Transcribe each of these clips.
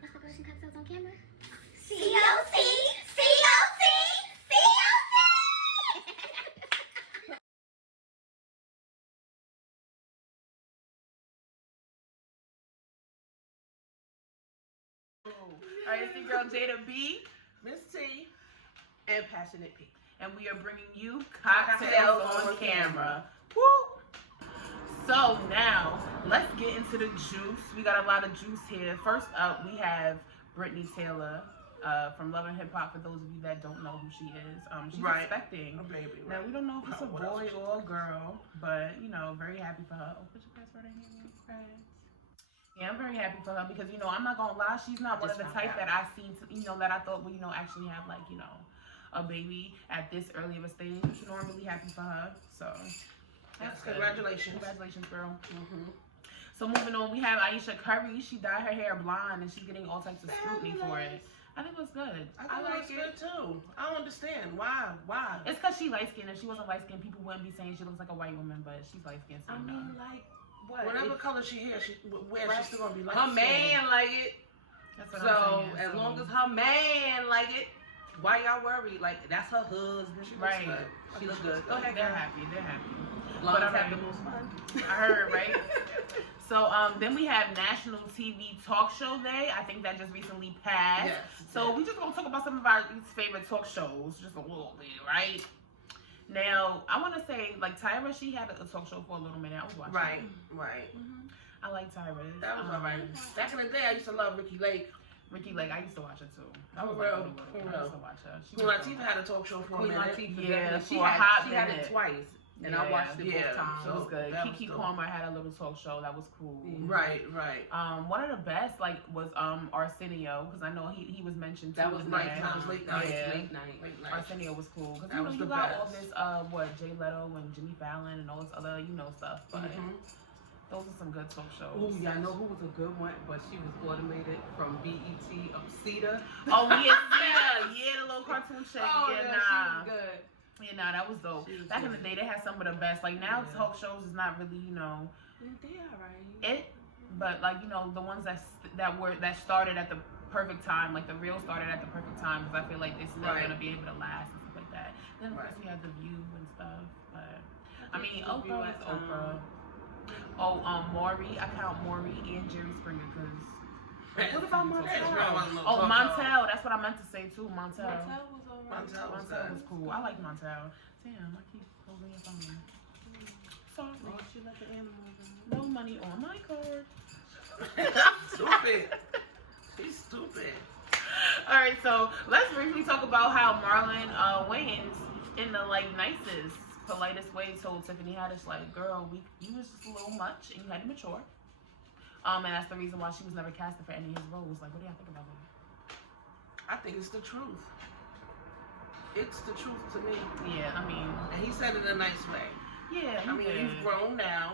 What's the version cocktails on camera? COC! Alright, it's your girl Jada B, Miss T, and Passionate P. And we are bringing you Cocktails on Camera. Woo! So now, let's get into the juice. We got a lot of juice here. First up, we have Brittany Taylor from Love and Hip Hop. For those of you that don't know who she is, she's expecting a baby. Now, we don't know if it's a boy or a girl, but, you know, very happy for her. Oh, put your password in here, man. Yeah, I'm very happy for her because, you know, I'm not going to lie. She's not one of the type that I seen, that I thought would, actually have, like, a baby at this early of a stage. You know, I'm really happy for her. So, that's congratulations. Congratulations, girl. So, moving on, we have Ayesha Curry. She dyed her hair blonde and she's getting all types of scrutiny for it. I think it was good. I like it good too. I don't understand. Why? It's because she light skinned. If she wasn't light skinned, people wouldn't be saying she looks like a white woman, but she's light skinned. So I mean, like, what? Whatever color she wears, she's still gonna be light her man like it. That's what So I'm saying. as long as her man like it, why y'all worried? Like, that's her husband. She looks good. She looks good. Go ahead, They're girl. happy. They're happy. But I'm having the most fun. I heard, right? So then we have National TV Talk Show Day. I think that just recently passed. Yes. So we just gonna talk about some of our favorite talk shows, just a little bit, right? Now I want to say, like, Tyra, she had a talk show for a little minute. I was watching. Right. I like Tyra. That was alright. Back in the day, I used to love Ricky Lake. Ricky Lake, I used to watch her too. I For used real. to watch her. Queen Latifah had a talk show for a Queen minute. Latifah, Yeah, definitely. for a hot she had minute. it twice, and I watched it both times. It was good. that Kiki was dope. Palmer had a little talk show that was cool. Right. One of the best, like, was Arsenio, because I know he was mentioned too. That was in nice. there. That was late night. Yeah. Late night. Arsenio was cool because That was you the got best. all this Jay Leno and Jimmy Fallon and all this other stuff, but those are some good talk shows. Oh, yeah, I know who was a good one, but she was automated from BET of Cedar. Oh yeah, the little cartoon chick. Oh, yeah, no, nah. she was good. Yeah, nah, that was dope. Back in the day, they had some of the best. Like, now talk shows is not really, They alright. but like, the ones that started at the perfect time, like The Real started at the perfect time, because I feel like they're still gonna be able to last and stuff like that. Then of course we had The View and stuff, but I mean, Oprah is Oprah. Oh, Maury, I count Maury and Jerry Springer because. What about Montel? Oh, Montel. That's what I meant to say too. Montel. Montel Was cool. I like Montel. Damn, I keep holding your phone. Sorry. Oh, she let the animals No money on my card. Stupid. She's stupid. All right, so let's briefly talk about how Marlon Wayans, in the nicest, politest way, told Tiffany Haddish, like, girl, you was just a little much and you had to mature. And that's the reason why she was never casted for any of his roles. Like, what do y'all think about that? I think it's the truth. It's the truth to me. Yeah, I mean, And he said it in a nice way. yeah, I mean, you've grown now,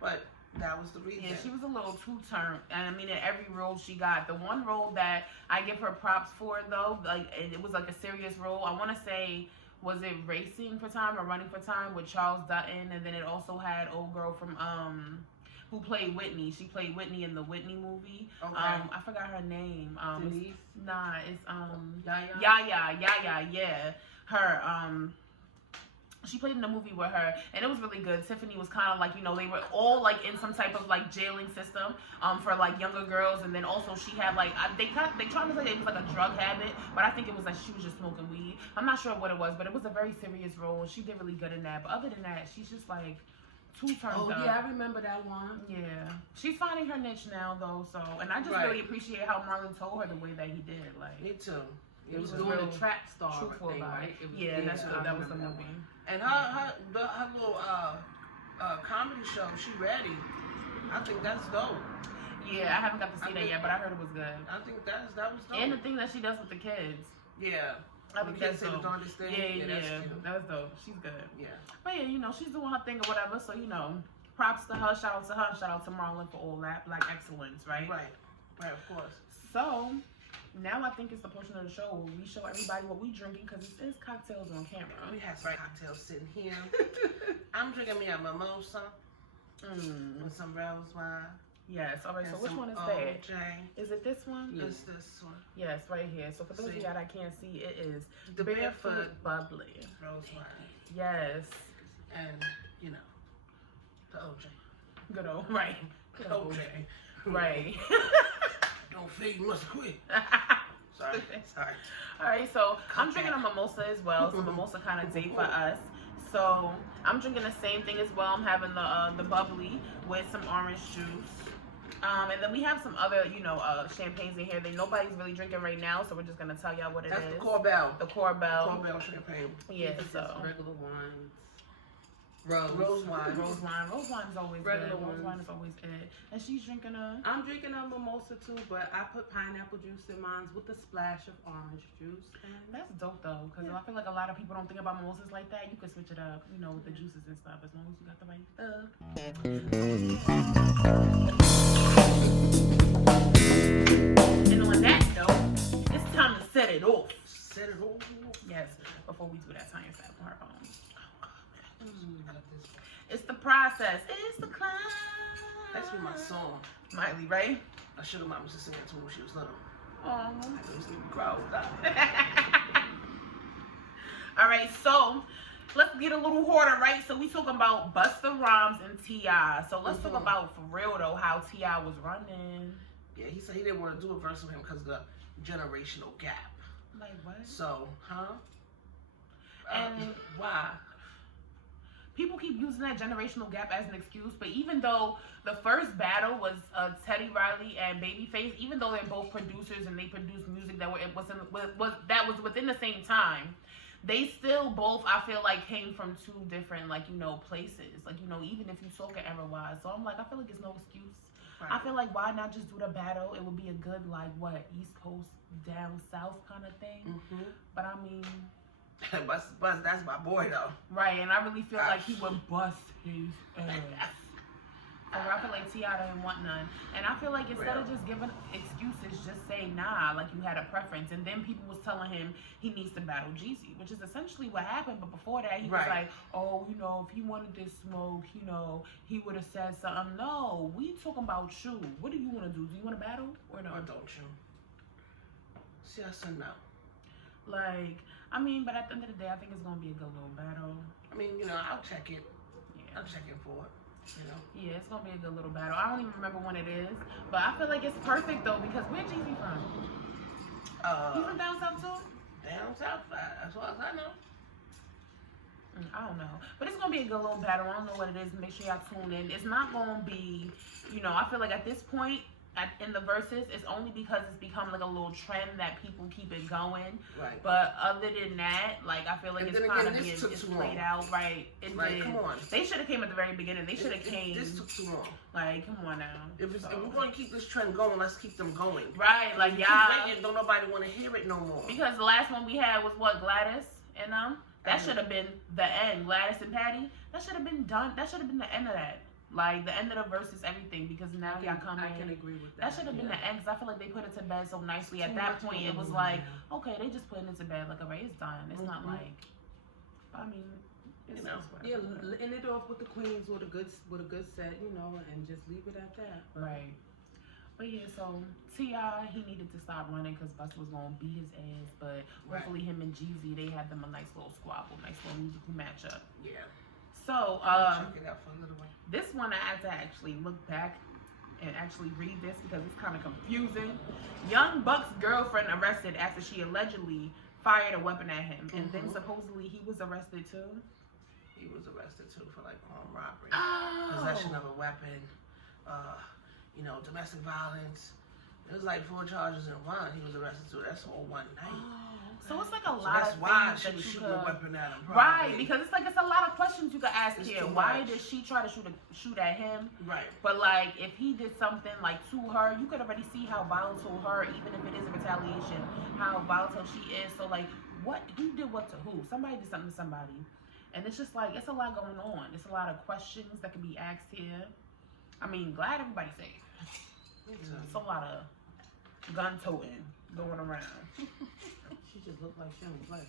but that was the reason. Yeah, she was a little too turned, and I mean, in every role she got, the one role that I give her props for, though, like, it was like a serious role. I want to say, was it Racing for Time or Running for Time with Charles Dutton, and then it also had old girl from who played Whitney. She played Whitney in the Whitney movie. Okay. I forgot her name. Denise? It's Yaya? Yeah. Her, she played in a movie with her, and it was really good. Tiffany was kind of like, they were all like in some type of like jailing system for like younger girls, and then also she had like they tried to say it was like a drug habit, but I think it was like she was just smoking weed. I'm not sure what it was, but it was a very serious role, and she did really good in that. But other than that, she's just like too turned up. Oh, yeah, I remember that one. Yeah, she's finding her niche now, though. So, and I just really appreciate how Marlon told her the way that he did. Like, Me too. It was was doing real the track star truthful thing, about right? it. It was, Yeah, that's I good. That was the remember movie. And her little comedy show, She Ready. I think that's dope. Yeah, I haven't got to see that yet, but I heard it was good. I think that was dope. And the thing that she does with the kids. Yeah. I think that's dope. That's Yeah, cute. that was dope. She's good. Yeah. But yeah, she's doing her thing or whatever. So, props to her. Shout out to her. Shout out to Marlon for all that black excellence, right? Right, of course. So, now I think it's the portion of the show where we show everybody what we drinking, because it is cocktails on camera. We have some cocktails sitting here. I'm drinking me a mimosa with some rose wine. Yes. All right. And So which some one is that? OJ. Is it this one? It's this one. Yes, right here. So for those of See? you that can't see, it is The Barefoot Bubbly. Rose wine. Yes. And, you know, the OJ. Good old right. Good old OJ. Right. Don't fade, must quit. Sorry. All right, so I'm drinking a mimosa as well. So mimosa kind of day for us. So I'm drinking the same thing as well. I'm having the bubbly with some orange juice. And then we have some other, champagnes in here that nobody's really drinking right now. So we're just gonna tell y'all what it is. That's the Corbel. The Corbel. Corbel champagne. Yeah. So regular wines. Rose wine. Rose wine. Rose wine is always Regular good. Rose ones. wine is always it. And she's drinking a. I'm drinking a mimosa too, but I put pineapple juice in mine with a splash of orange juice. And That's dope though, because I feel like a lot of people don't think about mimosas like that. You could switch it up, with the juices and stuff, as long as you got the right stuff. And on that note, it's time to set it off. Set it off. Yes, before we do that science at our phone. Got this. It's the process. It's the climb. That's been my song. Miley, right? I should have mom used to sing it to me when she was little. Aww. I used to crowd. All right, so let's get a little harder, right? So we talking about Busta Rhymes and T.I. So let's talk about, for real though, how T.I. was running. Yeah, he said he didn't want to do a verse with him because of the generational gap. Like what? So, And why? people keep using that generational gap as an excuse, but even though the first battle was Teddy Riley and Babyface, even though they're both producers and they produced music that was within the same time, they still both, I feel like, came from two different places. Even if you talk era-wise. So I'm like, I feel like it's no excuse. Right. I feel like why not just do the battle? It would be a good East Coast down south kind of thing. Mm-hmm. But I mean. Buzz, that's my boy though. Right, and I really feel like he would bust his ass. So I feel like T.I. didn't want none. And I feel like instead of just giving excuses, just say nah, like you had a preference. And then people was telling him he needs to battle Jeezy, which is essentially what happened. But before that, he was like, oh, if he wanted this smoke, he would have said something. No, we talking about you. What do you want to do? Do you want to battle or no? Or don't you? Yes or no? But at the end of the day, I think it's going to be a good little battle. I'll check it. Yeah. I'll check it for it. Yeah, it's going to be a good little battle. I don't even remember when it is. But I feel like it's perfect, though, because where Jeezy from? He from down south, too? Down south, as far as I know. I don't know. But it's going to be a good little battle. I don't know what it is. Make sure y'all tune in. It's not going to be, I feel like at this point, in the verses, it's only because it's become like a little trend that people keep it going. Right. But other than that, I feel like it's kind of being played out. Right. It did. Come on. They should have came at the very beginning. They should have came. This took too long. Come on now. If we're going to keep this trend going, let's keep them going. Right. Y'all. Don't nobody want to hear it no more. Because the last one we had was Gladys and that should have been the end. Gladys and Patty. That should have been done. That should have been the end of that. The end of the verse is everything, because now y'all come in. I can agree with that. That should have been the end, because I feel like they put it to bed so nicely. At that point, it was like, okay, they just putting it to bed. Alright, it's done. It's not it's end it off with the queens with a good set, and just leave it at that. Right. But yeah, so T.I., he needed to stop running because Busta was gonna beat his ass. But hopefully him and Jeezy, they had them a nice little squabble, nice little musical matchup. Yeah. So, check it out for a little while. This one I had to actually look back and actually read this because it's kind of confusing. Young Buck's girlfriend arrested after she allegedly fired a weapon at him, and then supposedly he was arrested too. He was arrested too for armed robbery, possession of a weapon, domestic violence. It was 4 charges in one. He was arrested too. That's all one night. So it's a lot that's of why things she that was you shooting could... a weapon at him. Probably. Right, because it's a lot of questions you could ask here. Why did she try to shoot at him? Right. But if he did something to her, you could already see how volatile her, even if it is a retaliation, how volatile she is. So who did what to who? Somebody did something to somebody. And it's just it's a lot going on. It's a lot of questions that can be asked here. Glad everybody's safe. It's a lot of gun toting going around. She just looked like she don't play.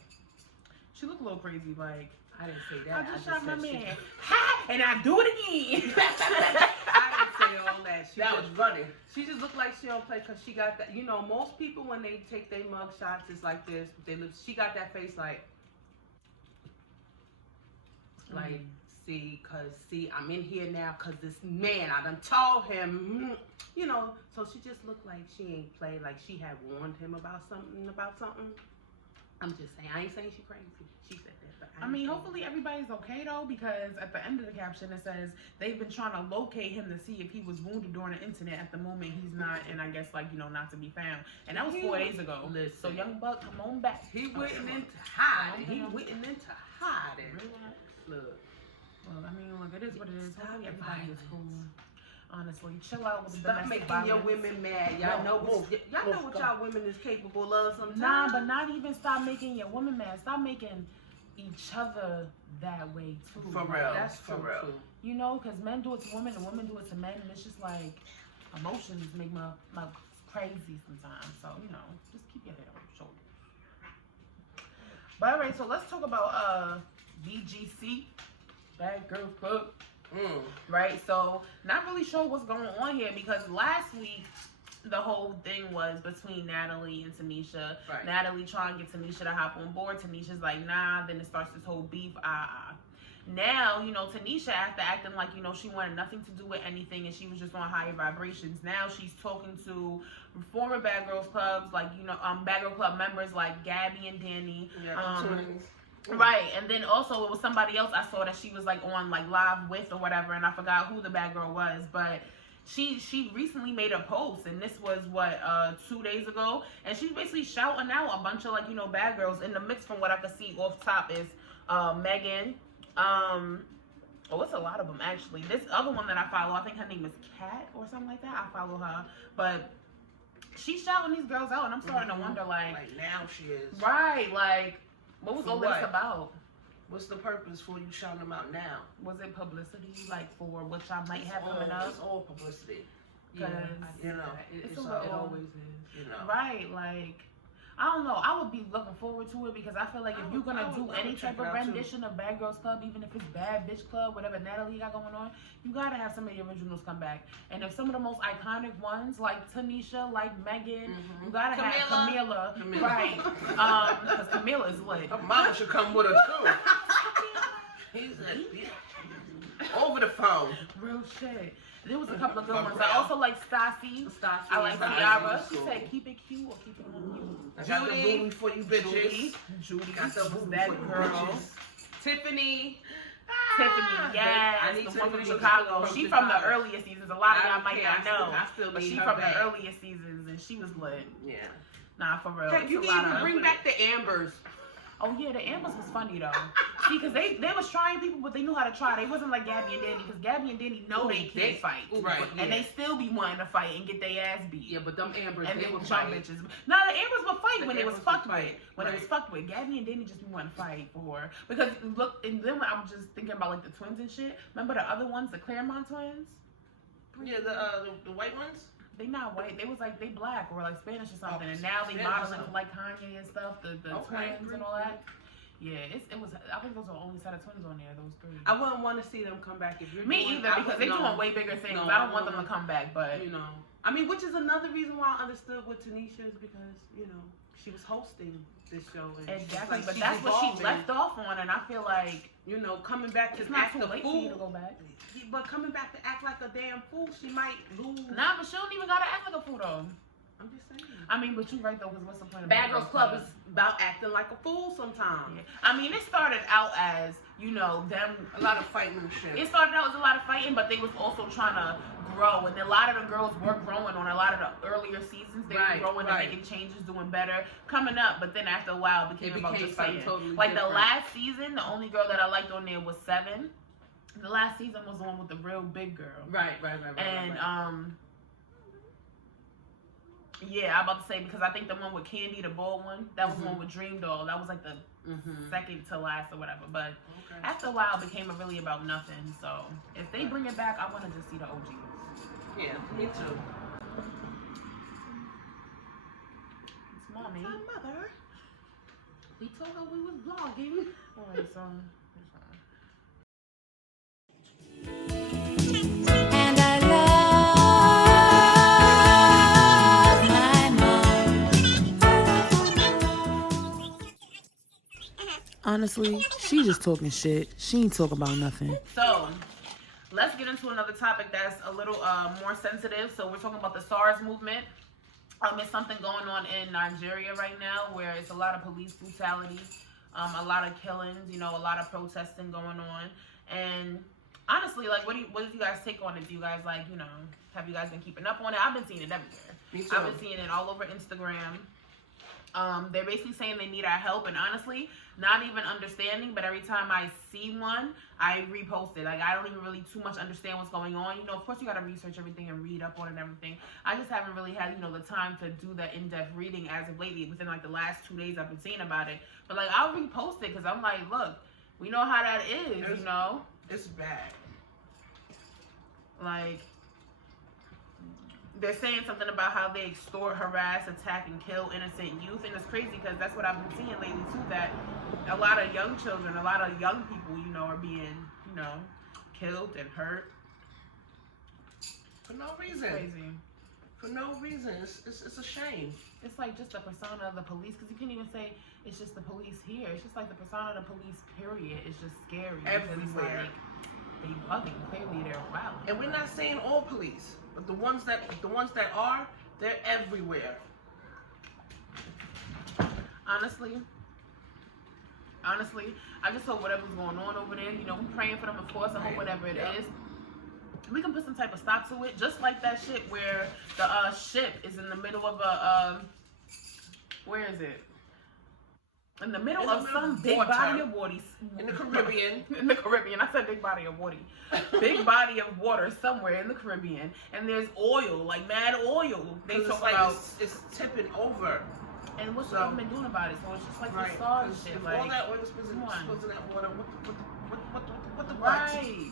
She looked a little crazy, I didn't say that. I just shot my man. Ha! And I do it again. I didn't say play all that. That was funny. She just looked like she don't play because she got that. You know, most people when they take their mug shots, it's like this. She got that face like, see, I'm in here now because this man, I done told him, you know. So she just looked like she ain't played, like she had warned him about something. I'm just saying, I ain't saying she crazy. She said that, but I mean, hopefully everybody's okay though, because at the end of the caption it says they've been trying to locate him to see if he was wounded during the incident. At the moment, he's not, and I guess not to be found. And that was 4 days ago. Listen. So Young Buck, come on back. He went into hiding. Look. Well, I mean, look, it is what it is. Stop Hopefully the everybody is violence. cool. Honestly, chill out with the Stop domestic making violence. your women mad. Y'all know what y'all women is capable of sometimes. Nah, but not even stop making your woman mad. Stop making each other that way too. For real. That's for true, real. too. You know, because men do it to women and women do it to men, and it's just like emotions make my crazy sometimes. So just keep your head on your shoulders. But all right, so let's talk about BGC, Bad Girls Club. Right, so not really sure what's going on here because last week the whole thing was between Natalie and Tanisha. Right. Natalie trying to get Tanisha to hop on board. Tanisha's like, nah. Then it starts this whole beef. Now, Tanisha, after acting like, she wanted nothing to do with anything and she was just on higher vibrations. Now she's talking to former Bad Girls Clubs, like, Bad Girl Club members like Gabby and Danny. Yeah, Right, and then also it was somebody else I saw that she was like on like live with or whatever, and I forgot who the bad girl was, but she recently made a post, and this was 2 days ago, and she's basically shouting out a bunch of like bad girls. In the mix from what I could see off top is Megan, it's a lot of them actually. This other one that I follow, I think her name is Kat or something like that. I follow her, but she's shouting these girls out, and I'm starting to wonder Like now she is. right, like. What was For all what? this about? What's the purpose for you shouting them out now? Was it publicity, like for what y'all might have coming up? It's all publicity. Yeah, It's it a little, always is. Right, like, I don't know. I would be looking forward to it because I feel like if you're gonna do any type of rendition of Bad Girls Club, even if it's Bad Bitch Club, whatever Natalie got going on, you gotta have some of the originals come back. And if some of the most iconic ones, like Tanisha, like Megan, you gotta have Camila. Right? Because Camila is lit. Her mama should come with her too. He's over the phone. Real shit. There was a couple of good ones. I also like Stassi. I like Stassi. Ciara. She said, keep it cute or keep it on you. I got the booty for you bitches. Judy. Got the booty That for you girl. bitches. Tiffany. Tiffany, yes. I need the one from Tiffany Chicago. from She from the Chicago. earlier seasons. A lot of y'all might not know. I still But need she her from back. the earlier seasons and she was lit. Yeah. Nah, for real. Hey, you It's a can lot even of- bring back the Ambers. Oh yeah, the Ambers was funny though. See, because they was trying people, but they knew how to try. They wasn't like Gabby and Danny, because Gabby and Danny know they can't fight. Right. And they still be wanting to fight and get their ass beat. Yeah, but them Ambers, And they they were were jump fighting. bitches. Nah, the Ambers would fight The when it was Ambers fucked would with. fight, When it was fucked with. Gabby and Danny just be wanting to fight for her. Because look, and then I'm just thinking about like the twins and shit. Remember the other ones, the Claremont twins? Yeah, the white ones. They not white. They was like they black or like Spanish or something. Oh, and now they Spanish or modeling something. for like Kanye and stuff. The Okay. twins and all that. Yeah, it was. I think those are the only set of twins on there. Those three. I wouldn't want to see them come back if you're Me doing, either, because they're no, doing way bigger things. No, I don't want I them to come back, but you know. I mean, which is another reason why I understood with Tanisha is because, she was hosting this show. And exactly. like, But she's that's what she evolving, left off on, and I feel like coming back to it's not act too a late for you to fool. go back. But coming back to act like a damn fool, she might lose. Nah, but she don't even gotta act like a fool though. I'm just saying. I mean, but you right though, because what's the point of Bad Girls Club is about acting like a fool sometimes. Yeah. I mean, it started out as them. A lot of fighting and shit. It started out as a lot of fighting, but they was also trying to grow, and a lot of the girls were growing on a lot of the earlier seasons. They were growing and making changes, doing better, coming up. But then after a while, it became about just fighting. Totally like different. the last season, the only girl that I liked on there was Seven. The last season was the one with the real big girl. Right. And yeah, I'm about to say, because I think the one with Candy, the bald one, that was the one with Dream Doll. That was like the second to last or whatever. But after a while, it became really about nothing. So if they bring it back, I want to just see the OGs. Yeah, me too. It's mommy. My mother. We told her we was vlogging. Alright, so. And I love Honestly, she just talking shit. She ain't talking about nothing. So, let's get into another topic that's a little more sensitive. So, we're talking about the SARS movement. It's something going on in Nigeria right now where it's a lot of police brutality, a lot of killings, you know, a lot of protesting going on. And honestly, like, what did you guys take on it? Do you guys, like, you know, have you guys been keeping up on it? I've been seeing it everywhere. Me too. I've been seeing it all over Instagram. They're basically saying they need our help, and honestly, not even understanding, but every time I see one, I repost it. Like, I don't even really too much understand what's going on. You know, of course you gotta research everything and read up on it and everything. I just haven't really had, you know, the time to do the in-depth reading as of lately. Within like the last 2 days I've been seeing about it. But like, I'll repost it because I'm like, look, we know how that is, you know? It's bad. Like, they're saying something about how they extort, harass, attack, and kill innocent youth. And it's crazy because that's what I've been seeing lately, too, that a lot of young children, a lot of young people, you know, are being, you know, killed and hurt. For no reason. Crazy. For no reason. It's a shame. It's like just the persona of the police, because you can't even say it's just the police here. It's just like the persona of the police, period. It's just scary. Everywhere. Like, they bugging. Clearly, they're wild. And we're not saying all police, but the ones that are, they're everywhere. Honestly, I just hope whatever's going on over there, you know, we're praying for them, of course. I hope whatever it is, we can put some type of stop to it. Just like that shit where the ship is in the middle of a, where is it? In the middle of some big body of water. In the Caribbean. In the Caribbean. I said big body of water. Big body of water somewhere in the Caribbean. And there's oil, like mad oil. They talk about it's tipping over. And what's the government doing about it? So it's just like the SARS shit. If like, all that oil is supposed in that water, what the right.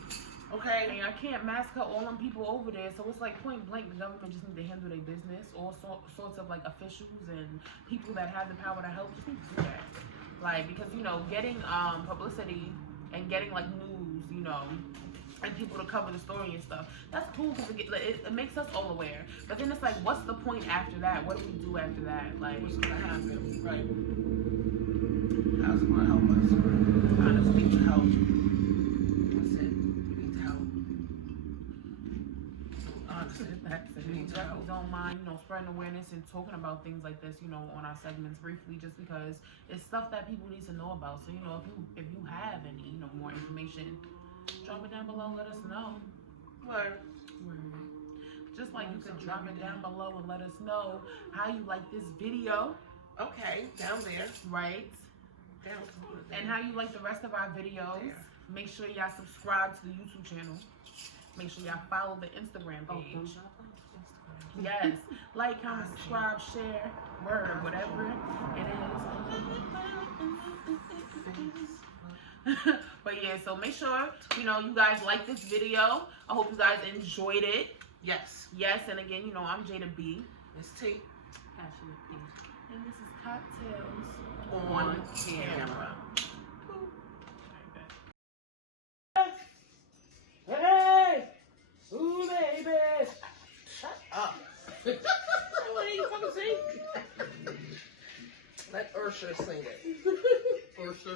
Okay. And I can't massacre all them people over there. So it's like point blank, the government just need to handle their business. All sorts of like officials and people that have the power to help just need to do that. Like, because, you know, getting publicity and getting like news, you know, and people to cover the story and stuff, that's cool because it makes us all aware. But then it's like, what's the point after that? What do we do after that? Like, what's gonna happen? Right. How's it gonna help us? Honestly, to help. That's it. We need to help. Honestly, we need to help. Don't mind, you know, spreading awareness and talking about things like this, you know, on our segments briefly, just because it's stuff that people need to know about. So, you know, if you have any, you know, more information, drop it down below. Let us know. Word. Just like you could drop it down below and let us know how you like this video. Okay, down there. Right. Down. And how you like the rest of our videos. There. Make sure y'all subscribe to the YouTube channel. Make sure y'all follow the Instagram page. Yes. Like, comment, subscribe, share, word, whatever it is. But yeah, so make sure, you know, you guys like this video. I hope you guys enjoyed it. Yes. Yes, and again, you know, I'm Jada B. It's T. And this is Cocktails On camera. Hey! Ooh, baby! Shut up. What are you fucking sing? Let Ursha sing it. Ursha.